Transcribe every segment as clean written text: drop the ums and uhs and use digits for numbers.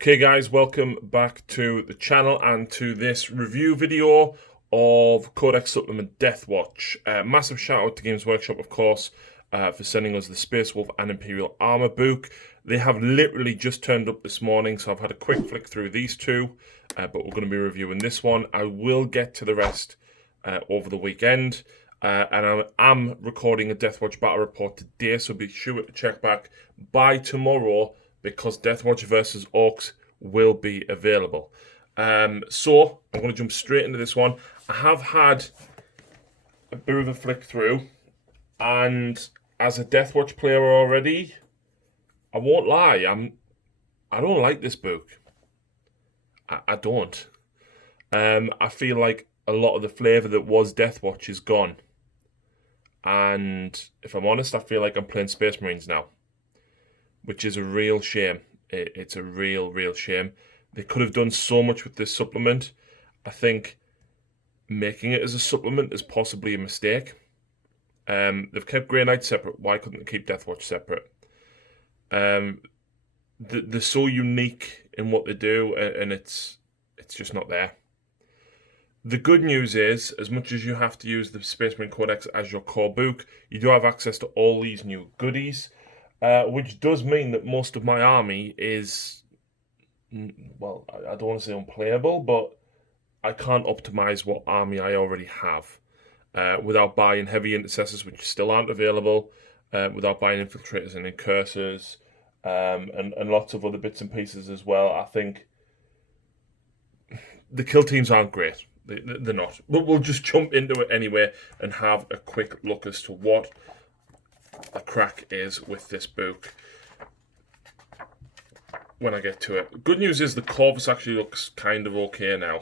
Okay guys, welcome back to the channel and to this review video of Codex supplement Deathwatch. Massive shout out to Games Workshop, of course, for sending us the Space Wolf and Imperial Armor book. They have literally just turned up this morning, so I've had a quick flick through these two, but we're going to be reviewing this one. I will get to the rest over the weekend, and I'm recording a Deathwatch battle report today, so be sure to check back by tomorrow, because Deathwatch versus Orcs will be available. So I'm going to jump straight into this one. I have had a bit of a flick through, and as a Deathwatch player already, I won't lie, I don't like this book. I don't. I feel like a lot of the flavour that was Deathwatch is gone. And if I'm honest, I feel like I'm playing Space Marines now, which is a real shame. It's a real shame. They could have done so much with this supplement. I think making it as a supplement is possibly a mistake. They've kept Grey Knight separate. Why couldn't they keep Deathwatch separate? They're so unique in what they do, and it's just not there. The good news is, as much as you have to use the Space Marine Codex as your core book, you do have access to all these new goodies. Which does mean that most of my army is, well, I don't want to say unplayable, but I can't optimize what army I already have without buying heavy intercessors, which still aren't available, without buying infiltrators and incursors, and lots of other bits and pieces as well. I think the kill teams aren't great. They're not. But we'll just jump into it anyway and have a quick look as to what the crack is with this book when I get to it. Good news is the Corpus actually looks kind of okay now.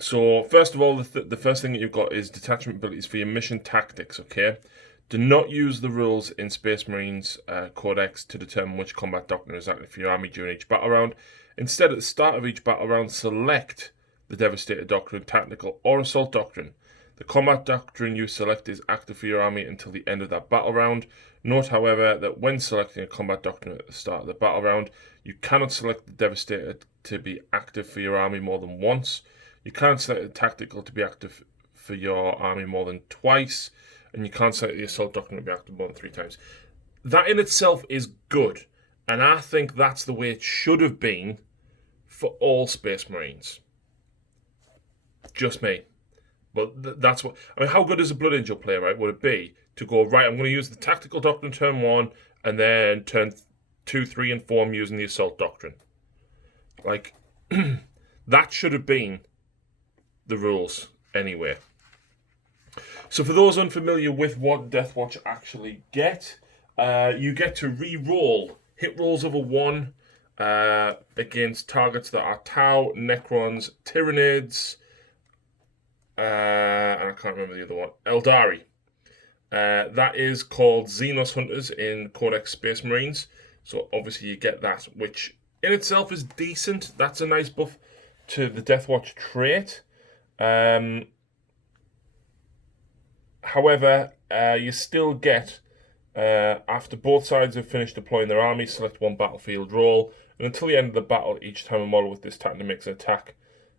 So first of all, the first thing that you've got is detachment abilities for your mission tactics, okay? Do not use the rules in Space Marines Codex to determine which combat doctrine is active for your army during each battle round. Instead, at the start of each battle round, select the Devastator Doctrine, Tactical, or Assault Doctrine. The combat doctrine you select is active for your army until the end of that battle round. Note, however, that when selecting a combat doctrine at the start of the battle round, you cannot select the Devastator to be active for your army more than once. You can't select the Tactical to be active for your army more than twice. And you can't select the Assault Doctrine to be active more than 3 times. That in itself is good. And I think that's the way it should have been for all Space Marines. Just me. But that's what... I mean, how good is a Blood Angel player, right, would it be to go, right, I'm going to use the Tactical Doctrine turn 1, and then turn 2, 3, and 4, I'm using the Assault Doctrine. Like, that should have been the rules anyway. So for those unfamiliar with what Deathwatch actually get, you get to re-roll hit rolls of a 1 against targets that are Tau, Necrons, Tyranids, and I can't remember the other one, Eldari. That is called Xenos Hunters in Codex Space Marines. So obviously you get that, which in itself is decent. That's a nice buff to the Deathwatch trait. However, you still get, after both sides have finished deploying their army, select one battlefield roll, and until the end of the battle, each time a model with this tactic makes an attack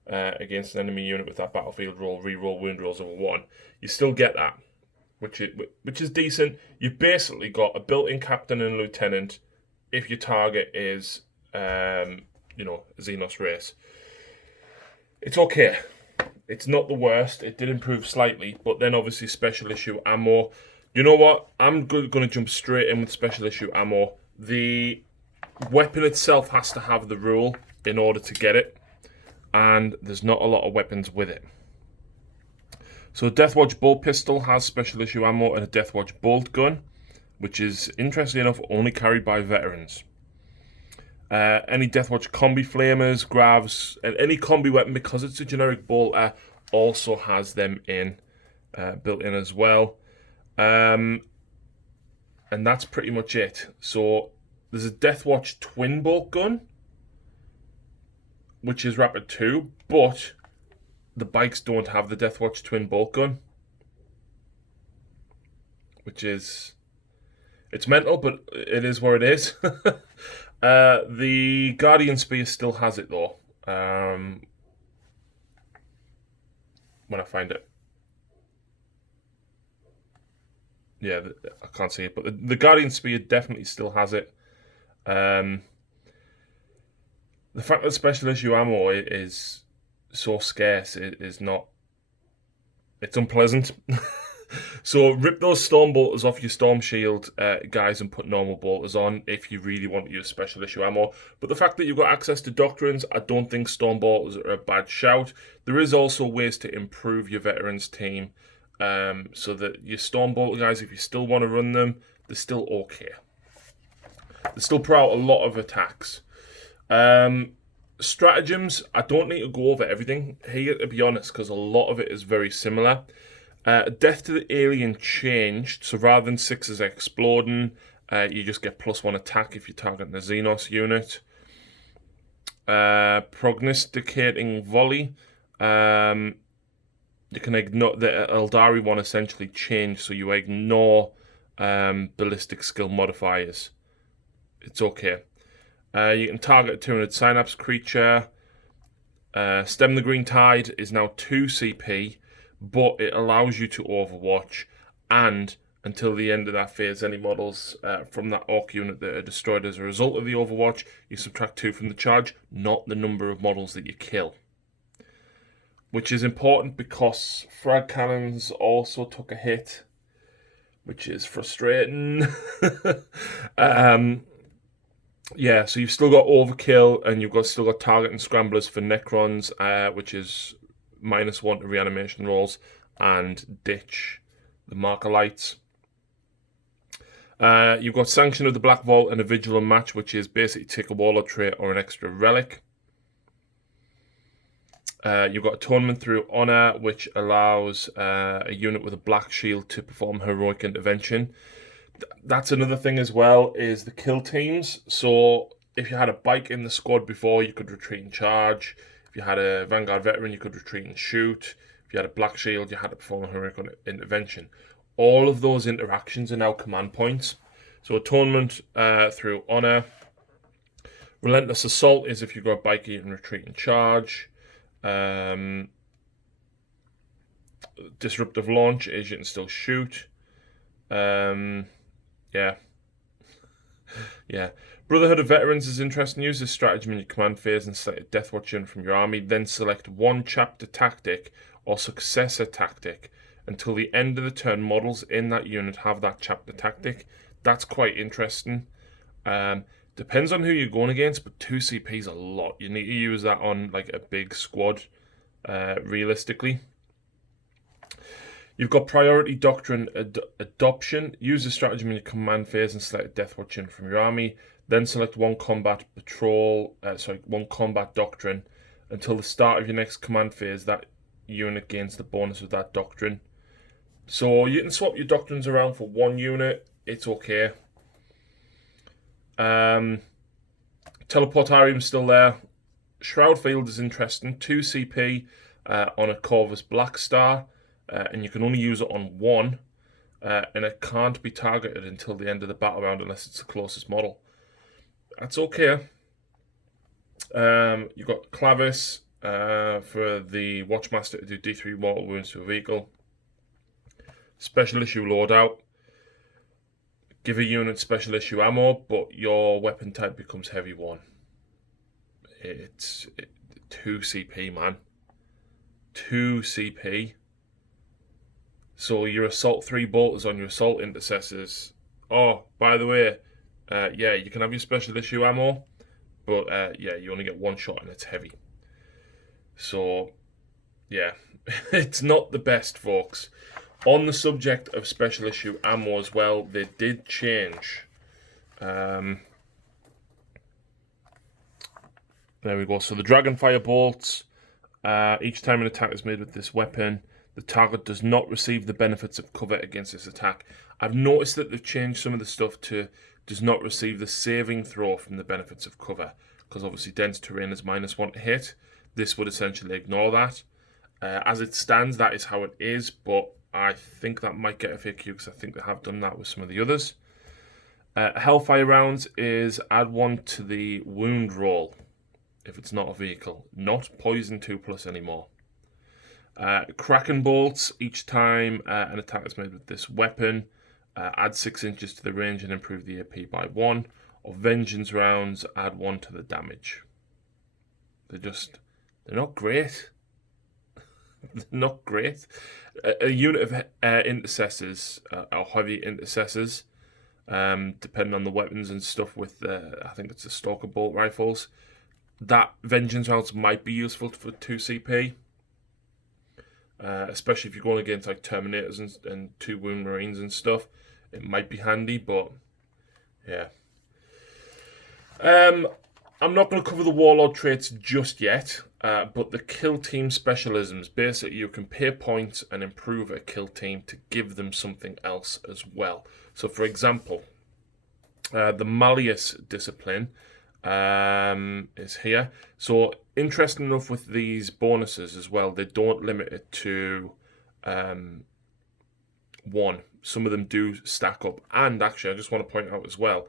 against an enemy unit with that battlefield roll, re-roll wound rolls of a 1. You still get that, which is decent. You've basically got a built-in captain and lieutenant if your target is, a Xenos race. It's okay. It's not the worst. It did improve slightly, but then obviously special issue ammo. You know what? I'm going to jump straight in with special issue ammo. The weapon itself has to have the rule in order to get it, and there's not a lot of weapons with it. So Deathwatch Bolt Pistol has special issue ammo and a Deathwatch Bolt Gun, which is, interestingly enough, only carried by veterans. Any Deathwatch Combi Flamers, Gravs, and any combi weapon, because it's a generic bolter, also has them in, built in as well. And that's pretty much it. So there's a Deathwatch Twin Bolt Gun, which is Rapid 2, but the bikes don't have the Deathwatch Twin Bolt Gun, which is It's mental, but it is what it is. The Guardian Spear still has it, though. When I find it. Yeah, I can't see it, but the Guardian Spear definitely still has it. The fact that special issue ammo is so scarce is not... It's unpleasant. So rip those storm bolters off your storm shield, guys, and put normal bolters on if you really want to use special issue ammo. But the fact that you've got access to doctrines, I don't think storm bolters are a bad shout. There is also ways to improve your veterans team, so that your storm bolter guys, if you still want to run them, they're still okay. They still put out a lot of attacks. Stratagems, I don't need to go over everything here, to be honest, because a lot of it is very similar. Death to the Alien changed, so rather than 6s exploding, you just get +1 attack if you're targeting a Xenos unit. Prognosticating Volley. You can ignore the Eldari one, essentially changed, so you ignore ballistic skill modifiers. It's okay. You can target a 200 synapse creature. Stem the Green Tide is now 2 CP, but it allows you to overwatch, and until the end of that phase, any models from that orc unit that are destroyed as a result of the overwatch, you subtract 2 from the charge, not the number of models that you kill. Which is important because frag cannons also took a hit, which is frustrating. Yeah, so you've still got overkill, and you've still got target and scramblers for Necrons, which is -1 to reanimation rolls, and ditch the marker lights. You've got Sanction of the Black Vault and a Vigilant Match, which is basically take a warlord trait or an extra relic. You've got Atonement through Honor, which allows a unit with a black shield to perform heroic intervention. That's another thing as well, is the kill teams. So if you had a bike in the squad before, you could retreat and charge. If you had a Vanguard veteran, you could retreat and shoot. If you had a black shield, you had to perform a heroic intervention. All of those interactions are now command points. So Atonement through Honor. Relentless Assault is if you've got a bike, you can retreat and charge. Disruptive Launch is you can still shoot. Yeah. Brotherhood of Veterans is interesting. Use this stratagem in your command phase and select a Deathwatch unit from your army. Then select one chapter tactic or successor tactic. Until the end of the turn, models in that unit have that chapter tactic. That's quite interesting. Depends on who you're going against, but 2 CP is a lot. You need to use that on like a big squad, realistically. You've got Priority Doctrine Adoption. Use the stratagem in your command phase and select a Deathwatch unit from your army. Then select one combat doctrine. Until the start of your next command phase, that unit gains the bonus of that doctrine. So you can swap your doctrines around for one unit. It's okay. Teleportarium's still there. Shroud Field is interesting. 2 CP on a Corvus Black Star. And you can only use it on one, and it can't be targeted until the end of the battle round unless it's the closest model. That's okay. You've got Clavis for the Watchmaster to do D3 mortal wounds to a vehicle. Special issue loadout. Give a unit special issue ammo, but your weapon type becomes heavy 1. It's 2 CP, man. 2 CP. So your Assault 3 bolters on your Assault intercessors. Oh, by the way, yeah, you can have your special issue ammo, but yeah, you only get 1 shot and it's heavy. So, yeah, it's not the best, folks. On the subject of special issue ammo as well, they did change. There we go. So the Dragonfire bolts, each time an attack is made with this weapon, the target does not receive the benefits of cover against this attack. I've noticed that they've changed some of the stuff to does not receive the saving throw from the benefits of cover, because obviously dense terrain is -1 to hit. This would essentially ignore that. As it stands, that is how it is, but I think that might get a FAQ because I think they have done that with some of the others. Hellfire rounds is add 1 to the wound roll if it's not a vehicle. Not poison 2+ anymore. Kraken bolts, each time an attack is made with this weapon, add 6 inches to the range and improve the AP by 1. Or vengeance rounds, add 1 to the damage. They're not great. They're not great. A unit of intercessors, or heavy intercessors, depending on the weapons and stuff with I think it's the Stalker bolt rifles, that vengeance rounds might be useful for 2 CP. Especially if you're going against like Terminators and 2 Wound Marines and stuff. It might be handy, but yeah. I'm not going to cover the Warlord traits just yet, but the kill team specialisms, basically you can pay points and improve a kill team to give them something else as well. So for example, the Malleus discipline is here. So interesting enough with these bonuses as well, they don't limit it to 1. Some of them do stack up. And actually, I just want to point out as well,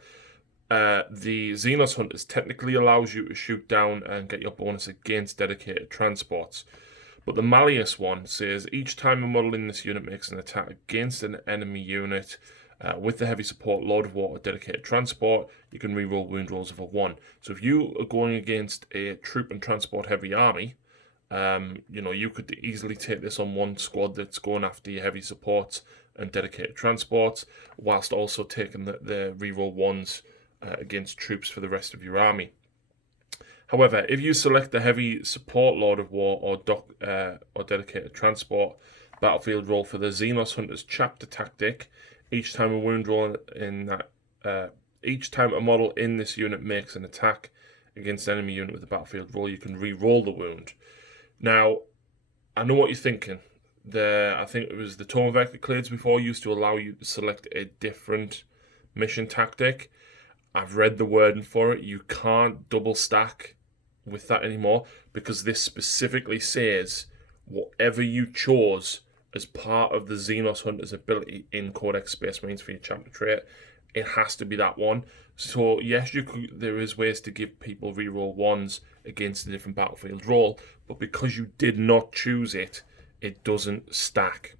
the Xenos Hunters technically allows you to shoot down and get your bonus against dedicated transports. But the Malleus one says, each time a model in this unit makes an attack against an enemy unit with the heavy support, Lord of War, or dedicated transport, you can reroll wound rolls of a 1. So if you are going against a troop and transport heavy army, you could easily take this on one squad that's going after your heavy supports and dedicated transports, whilst also taking the reroll 1s against troops for the rest of your army. However, if you select the heavy support Lord of War or dedicated transport battlefield roll for the Xenos Hunters chapter tactic, each time a wound roll each time a model in this unit makes an attack against an enemy unit with a battlefield roll, you can re-roll the wound. Now, I know what you're thinking. I think it was the Tome of Eclades before used to allow you to select a different mission tactic. I've read the wording for it. You can't double stack with that anymore because this specifically says whatever you chose as part of the Xenos Hunter's ability in Codex Space Marines for your chapter trait, it has to be that one. So yes, there is ways to give people reroll 1s against a different battlefield roll, but because you did not choose it, it doesn't stack.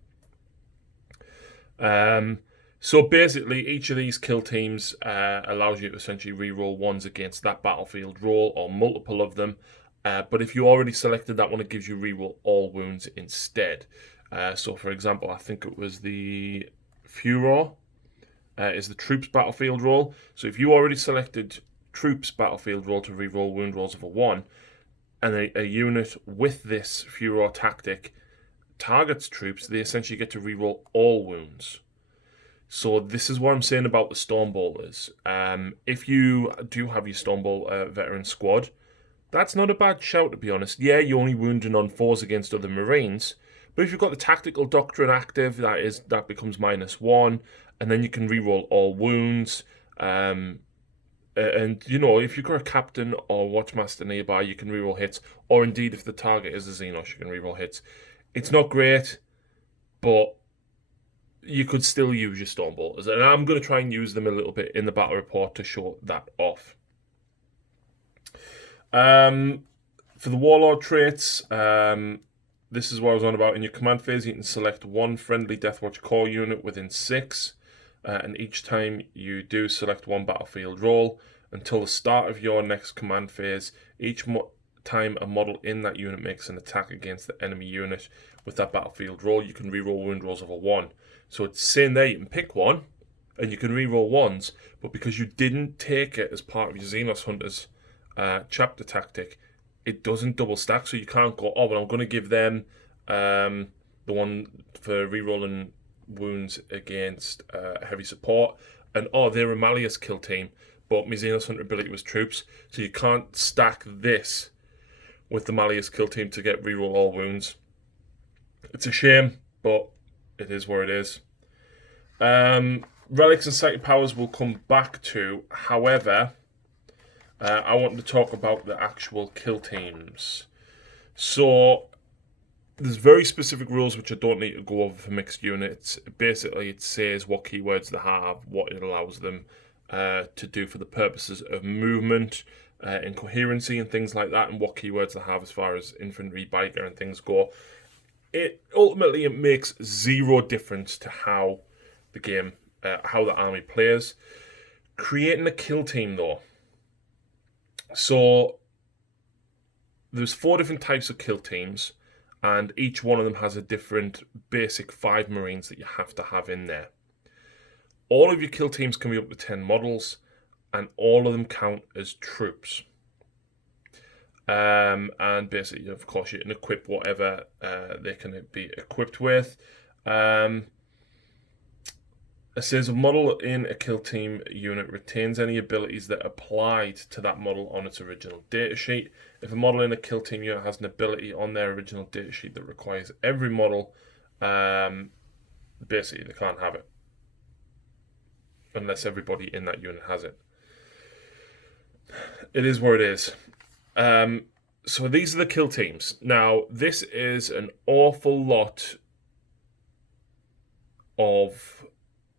So basically, each of these kill teams allows you to essentially reroll 1s against that battlefield roll or multiple of them. But if you already selected that one, it gives you reroll all wounds instead. So for example, I think it was the Furor is the troops battlefield roll. So if you already selected troops battlefield roll to reroll wound rolls of a 1, and a unit with this Furor tactic targets troops, they essentially get to reroll all wounds. So this is what I'm saying about the Stormbolters. If you do have your Stormbolt veteran squad, that's not a bad shout, to be honest. Yeah, you're only wounding on 4s against other Marines, but if you've got the Tactical Doctrine active, that becomes -1, and then you can reroll all wounds. And if you've got a Captain or Watchmaster nearby, you can reroll hits, or indeed if the target is a Xenos, you can reroll hits. It's not great, but you could still use your Stormbolters, and I'm going to try and use them a little bit in the battle report to show that off. For the Warlord traits, this is what I was on about. In your command phase, you can select one friendly Deathwatch core unit within 6, and each time you do, select one battlefield roll. Until the start of your next command phase, each time a model in that unit makes an attack against the enemy unit with that battlefield roll, you can reroll wound rolls of a 1. So it's saying there you can pick one, and you can reroll 1s, but because you didn't take it as part of your Xenos Hunters chapter tactic, it doesn't double stack, so you can't go, oh, well, I'm going to give them the one for rerolling wounds against heavy support, and they're a Malleus kill team, but my Xenos Hunter ability was troops, so you can't stack this with the Malleus kill team to get reroll all wounds. It's a shame, but it is what it is. Relics and psychic powers we'll come back to. However, I want to talk about the actual kill teams. So there's very specific rules which I don't need to go over for mixed units. Basically, it says what keywords they have, what it allows them, to do for the purposes of movement and coherency and things like that, and what keywords they have as far as infantry, biker and things go. It makes zero difference to how the game, how the army plays. Creating a kill team though. So there's 4 different types of kill teams, and each one of them has a different basic 5 Marines that you have to have in there. All of your kill teams can be up to 10 models, and all of them count as troops. And basically, of course, you can equip whatever they can be equipped with. It says a model in a kill team unit retains any abilities that applied to that model on its original datasheet. If a model in a kill team unit has an ability on their original datasheet that requires every model, basically they can't have it. Unless everybody in that unit has it. It is what it is. So these are the kill teams. Now, this is an awful lot of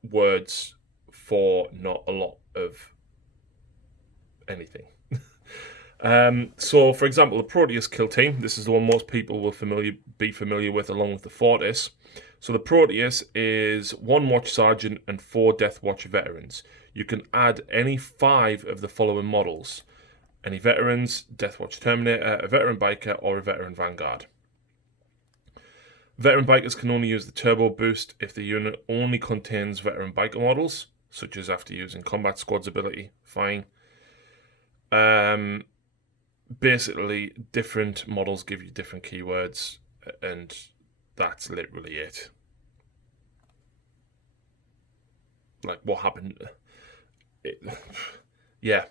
words for not a lot of anything. So, for example, the Proteus kill team. This is the one most people will be familiar with, along with the Fortis. So the Proteus is 1 Watch Sergeant and 4 Deathwatch veterans. You can add any 5 of the following models. Any veterans, Deathwatch Terminator, a veteran biker, or a veteran vanguard. Veteran bikers can only use the turbo boost if the unit only contains veteran biker models, such as after using combat squad's ability. Fine. Basically, different models give you different keywords, and that's literally it. Like, what happened? Yeah.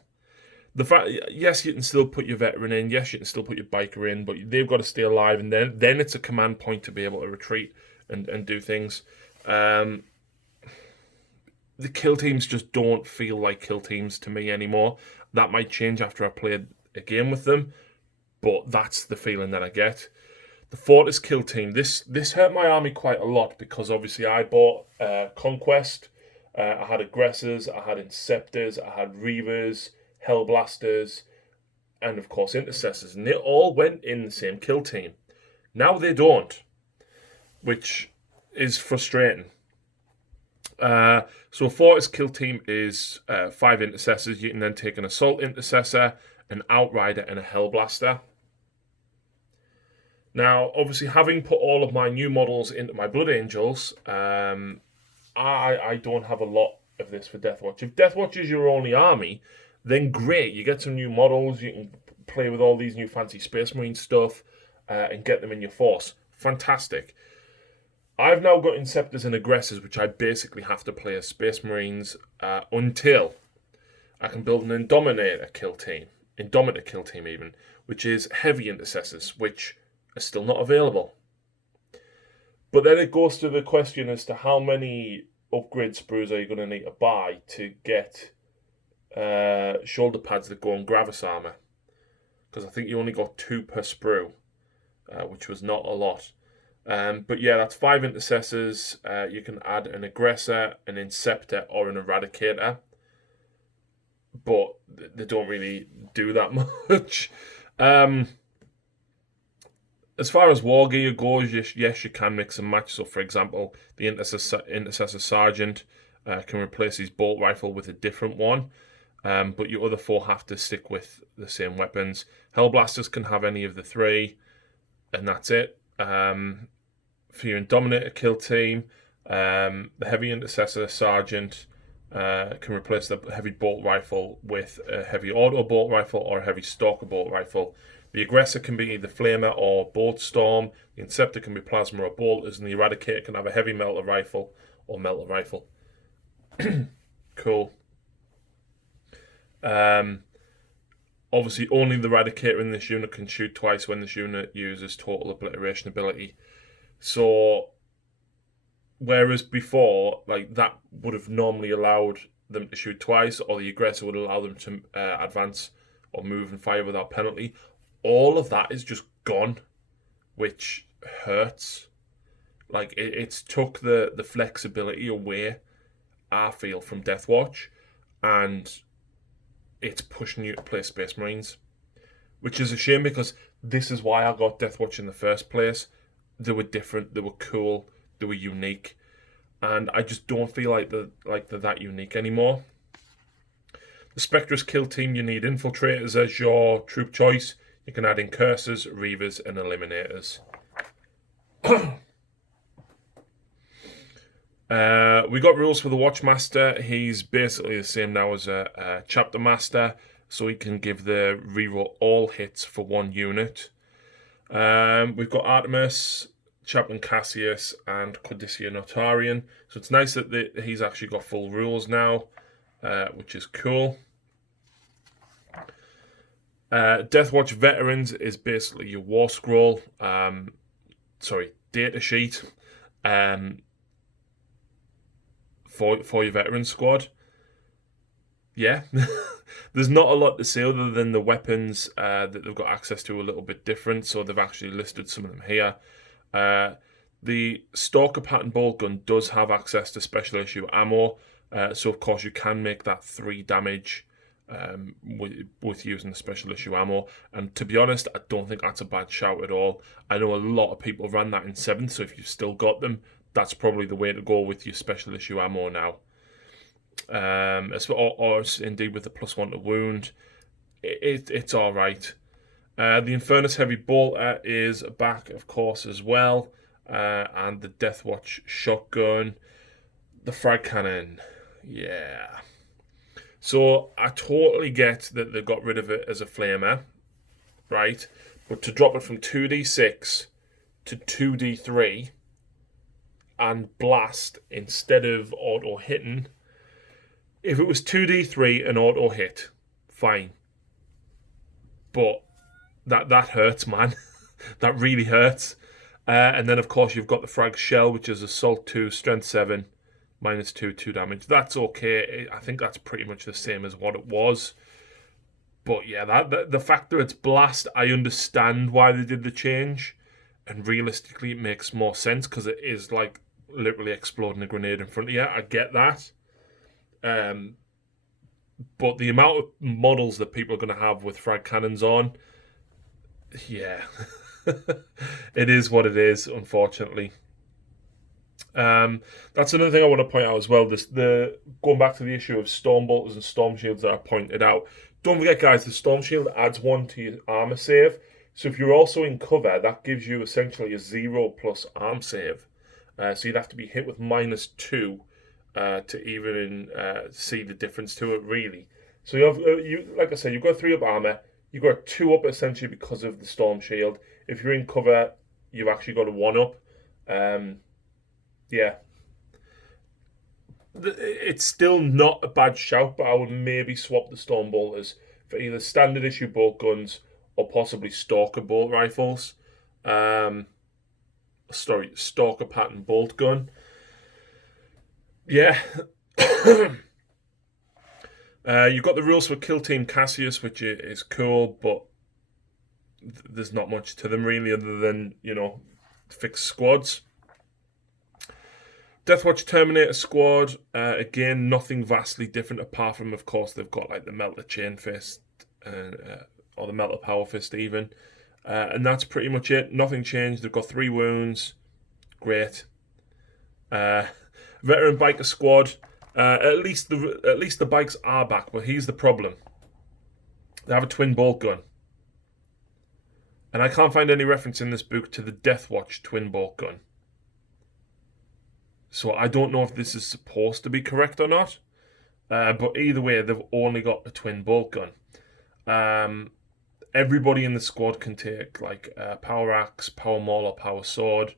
The fact, yes, you can still put your veteran in. Yes, you can still put your biker in, but they've got to stay alive, and then it's a command point to be able to retreat and do things. The kill teams just don't feel like kill teams to me anymore. That might change after I played a game with them, but that's the feeling that I get. The Fortis kill team, this hurt my army quite a lot, because obviously I bought Conquest, I had Aggressors, I had Inceptors, I had Reavers, Hellblasters, and of course Intercessors, and they all went in the same kill team. Now they don't, which is frustrating. So a Fortis kill team is 5 Intercessors. You can then take an Assault Intercessor, an Outrider, and a Hellblaster. Now, obviously, having put all of my new models into my Blood Angels, I don't have a lot of this for Deathwatch. If Deathwatch is your only army, then great. You get some new models, you can play with all these new fancy Space Marine stuff, and get them in your force. Fantastic. I've now got Inceptors and Aggressors, which I basically have to play as Space Marines until I can build an Indominator kill team even, which is heavy Intercessors, which are still not available. But then it goes to the question as to how many upgrade sprues are you going to need to buy to get shoulder pads that go on Gravis armor, because I think you only got 2 per sprue, which was not a lot. But yeah, that's 5 Intercessors. You can add an Aggressor, an Inceptor, or an Eradicator, but they don't really do that much. As far as war gear goes, yes, you can mix and match. So, for example, the Intercessor Sergeant can replace his bolt rifle with a different one, but your other 4 have to stick with the same weapons. Hellblasters can have any of the 3, and that's it. For your Dominator kill team, the Heavy Intercessor Sergeant can replace the heavy bolt rifle with a heavy auto bolt rifle or a heavy stalker bolt rifle. The Aggressor can be either Flamer or Bolt Storm. The Inceptor can be Plasma or Bolters, and the Eradicator can have a heavy melter rifle or melter rifle. Cool. Obviously, only the Eradicator in this unit can shoot twice when this unit uses Total Obliteration ability. So, whereas before, like, that would have normally allowed them to shoot twice, or the Aggressor would allow them to advance or move and fire without penalty, all of that is just gone, which hurts. Like, it's took the flexibility away, I feel, from Deathwatch, and it's pushing you to play Space Marines, which is a shame because this is why I got Deathwatch in the first place. They were different, they were cool, they were unique, and I just don't feel like they're that unique anymore. The Spectrus kill team, you need infiltrators as your troop choice. You can add in cursors, reavers, and eliminators. We got rules for the Watchmaster. He's basically the same now as a Chapter Master, so he can give the reroll all hits for one unit. We've got Artemis, Chaplain Cassius, and Codicia Notarian. So it's nice that he's actually got full rules now, which is cool. Deathwatch Veterans is basically your war scroll, data sheet, for your veteran squad. Yeah, there's not a lot to say other than the weapons that they've got access to are a little bit different, so they've actually listed some of them here. The Stalker Pattern Bolt Gun does have access to special issue ammo, so of course you can make that 3 damage with using the special issue ammo, and to be honest, I don't think that's a bad shout at all. I know a lot of people ran that in 7th, so if you've still got them, that's probably the way to go with your special issue ammo now. Or indeed with the +1 to wound, it's all right. The Infernus Heavy Bolter is back, of course, as well, and the Deathwatch Shotgun, the Frag Cannon, yeah. So I totally get that they got rid of it as a flamer, right? But to drop it from 2d6 to 2d3 and blast instead of auto hitting. If it was 2d3 and auto hit, fine. But that hurts, man. That really hurts. And then, of course, you've got the Frag Shell, which is Assault 2, Strength 7, -2, 2 damage. That's okay. I think that's pretty much the same as what it was. But yeah, the fact that it's blast, I understand why they did the change. And realistically, it makes more sense because it is like literally exploding a grenade in front of you. I get that. But the amount of models that people are going to have with frag cannons on, yeah, it is what it is, unfortunately. That's another thing I want to point out as well. Going back to the issue of storm bolters and storm shields that I pointed out. Don't forget, guys, the storm shield adds 1 to your armor save. So if you're also in cover, that gives you essentially a 0+ arm save. So you'd have to be hit with -2 to even see the difference to it, really. So like I said, you've got 3 up armor. You've got 2 up essentially because of the storm shield. If you're in cover, you've actually got a 1 up. Yeah. It's still not a bad shout, but I would maybe swap the storm bolters for either standard issue bolt guns or possibly stalker bolt rifles. Stalker pattern bolt gun. Yeah. You've got the rules for Kill Team Cassius, which is cool, but there's not much to them really other than, fixed squads. Deathwatch Terminator Squad, again, nothing vastly different apart from, of course, they've got like the Melter Chain Fist or the Melter Power Fist even. And that's pretty much it. Nothing changed. They've got 3 wounds. Great. Veteran Biker Squad. At least the bikes are back, but here's the problem. They have a twin bolt gun. And I can't find any reference in this book to the Deathwatch twin bolt gun. So I don't know if this is supposed to be correct or not. But either way, they've only got a twin bolt gun. Everybody in the squad can take like Power Axe, Power Maul, or Power Sword.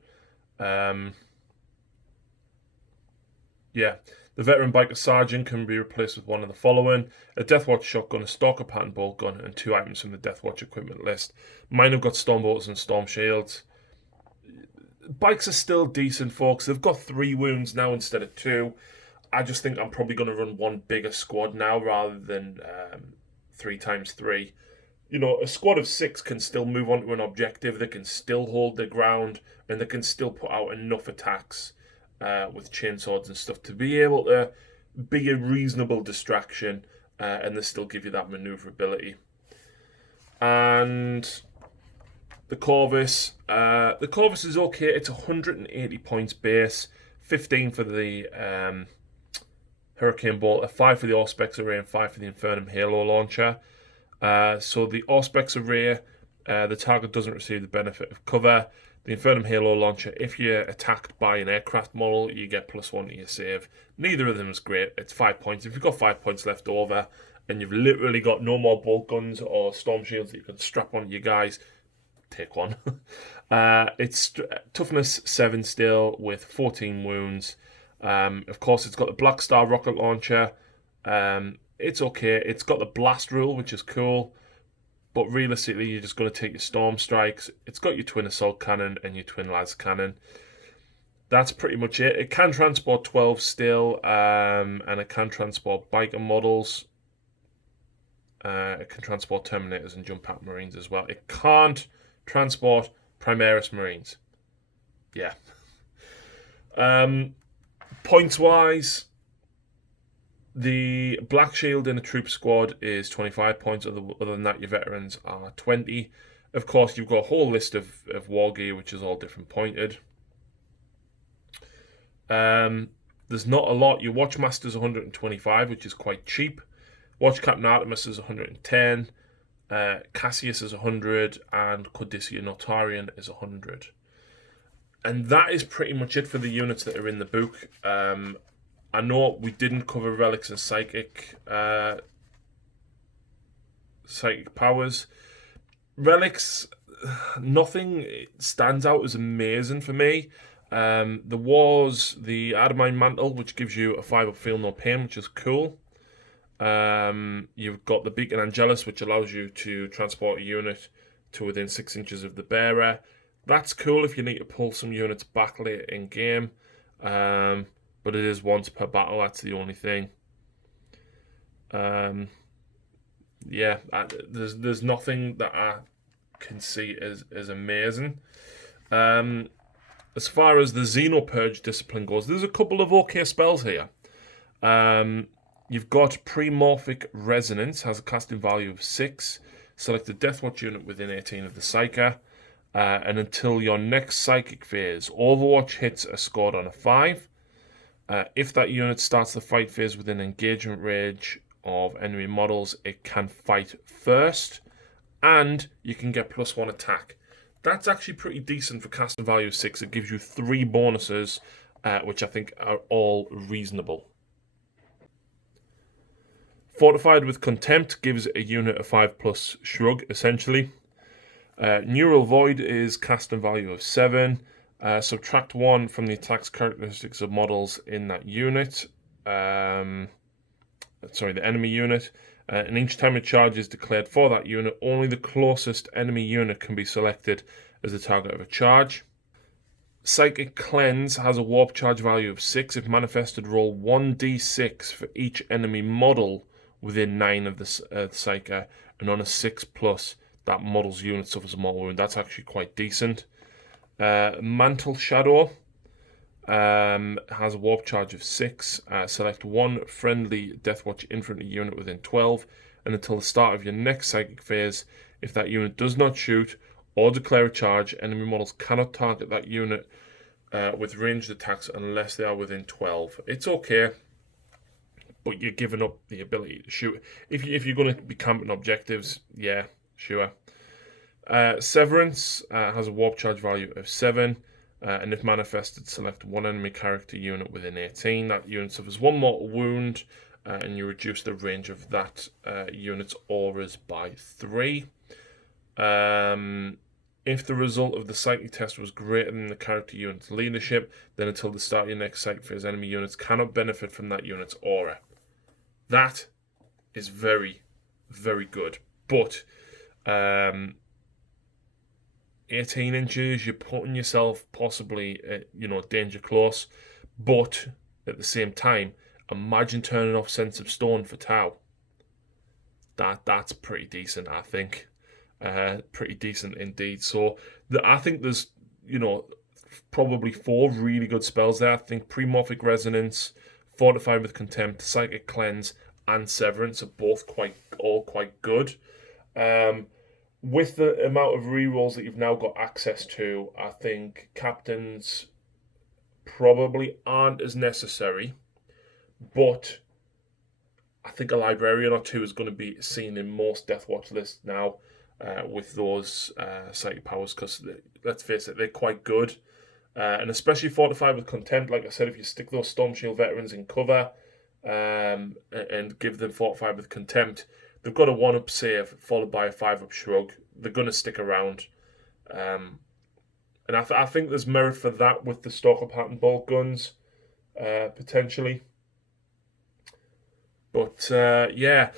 Yeah. The Veteran Biker Sergeant can be replaced with one of the following: a Deathwatch Shotgun, a Stalker Pattern Bolt Gun, and 2 items from the Deathwatch equipment list. Mine have got Storm Bolters and Storm Shields. Bikes are still decent, folks. They've got 3 wounds now instead of 2. I just think I'm probably going to run one bigger squad now rather than 3x3. A squad of 6 can still move on to an objective. They can still hold their ground, and they can still put out enough attacks with chainswords and stuff to be able to be a reasonable distraction, and they still give you that maneuverability. And the Corvus. The Corvus is okay. It's 180 points base, 15 for the Hurricane Bolter, 5 for the Auspex Array, and 5 for the Infernum Halo Launcher. So the Auspex Array, the target doesn't receive the benefit of cover. The Infernum Halo Launcher, if you're attacked by an aircraft model, you get +1 to your save. Neither of them is great. It's 5 points. If you've got 5 points left over and you've literally got no more bolt guns or storm shields that you can strap onto your guys, take one. It's toughness 7 still with 14 wounds. Of course, it's got the Black Star rocket launcher. It's okay. It's got the blast rule, which is cool. But realistically, you're just going to take your storm strikes. It's got your twin assault cannon and your twin las cannon. That's pretty much it. It can transport 12 still, and it can transport biker models. It can transport Terminators and Jump Pack Marines as well. It can't transport Primaris Marines. Yeah. Points-wise, the Black Shield in a troop squad is 25 points. Other than that, your veterans are 20. Of course, you've got a whole list of war gear, which is all different pointed. There's not a lot. Your Watchmaster's 125, which is quite cheap. Watch Captain Artemis is 110. Cassius is 100. And Codicea Notarian is 100. And that is pretty much it for the units that are in the book. I know we didn't cover Relics and Psychic powers. Relics, nothing stands out as amazing for me. There was the Adamine Mantle, which gives you a 5-up feel no pain, which is cool. You've got the Beacon Angelus, which allows you to transport a unit to within 6 inches of the bearer. That's cool if you need to pull some units back later in game. But it is once per battle. That's the only thing. Yeah, there's nothing that I can see as amazing. As far as the Xenopurge discipline goes, there's a couple of okay spells here. You've got Premorphic Resonance, has a casting value of 6. Select a Deathwatch unit within 18 of the Psyker. And until your next Psychic phase, Overwatch hits are scored on a 5. If that unit starts the fight phase within engagement range of enemy models, it can fight first, and you can get +1 attack. That's actually pretty decent for casting value 6. It gives you 3 bonuses, which I think are all reasonable. Fortified with Contempt gives a unit a 5+ shrug, essentially. Neural Void is casting value of 7. Subtract 1 from the attack's characteristics of models in that unit. The enemy unit. And each time a charge is declared for that unit, only the closest enemy unit can be selected as the target of a charge. Psychic Cleanse has a warp charge value of 6. If manifested, roll 1d6 for each enemy model within 9 of the Psyker, and on a 6+, that model's unit suffers a mortal wound. That's actually quite decent. Mantle Shadow has a warp charge of 6. Select 1 friendly Deathwatch infantry unit within 12, and until the start of your next Psychic phase, if that unit does not shoot or declare a charge, enemy models cannot target that unit with ranged attacks unless they are within 12. It's okay, but you're giving up the ability to shoot. If you're going to be camping objectives, yeah, sure. Severance has a warp charge value of 7, and if manifested, select 1 enemy character unit within 18. That unit suffers 1 mortal wound, and you reduce the range of that unit's auras by 3. If the result of the psychic test was greater than the character unit's leadership, then until the start of your next psychic phase, enemy units cannot benefit from that unit's aura. That is very, very good. But 18 inches, you're putting yourself possibly at, danger close. But at the same time, imagine turning off Sense of Stone for Tau. That's pretty decent, I think. Pretty decent indeed. So I think there's, probably 4 really good spells there. I think Premorphic Resonance, Fortified with Contempt, Psychic Cleanse, and Severance are both quite good. With the amount of rerolls that you've now got access to, I think captains probably aren't as necessary, but I think a librarian or two is going to be seen in most Deathwatch lists now with those psychic powers, because let's face it, they're quite good. And especially Fortified with Contempt, like I said, if you stick those Storm Shield veterans in cover and give them Fortified with Contempt, they've got a 1-up save followed by a 5-up shrug. They're going to stick around. And I think there's merit for that with the Stalker Pattern bolt guns, potentially. But yeah,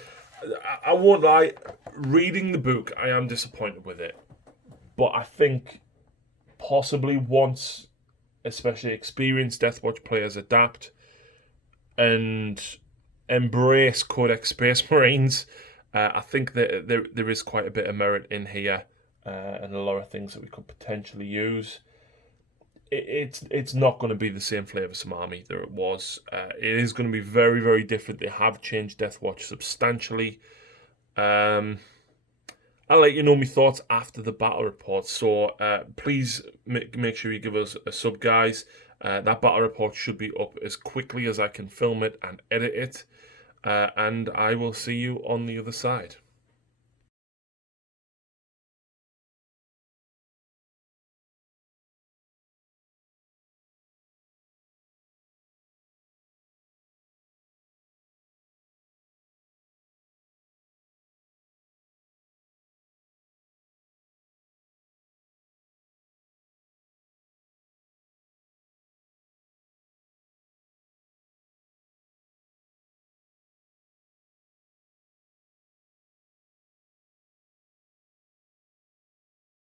I won't lie. Reading the book, I am disappointed with it. But I think possibly once, especially experienced Deathwatch players, adapt and embrace Codex Space Marines, I think that there is quite a bit of merit in here, and a lot of things that we could potentially use. It's not going to be the same flavoursome army that it was. It is going to be very, very different. They have changed Deathwatch substantially. I'll let you know my thoughts after the battle report. So please make sure you give us a sub, guys. That battle report should be up as quickly as I can film it and edit it. And I will see you on the other side.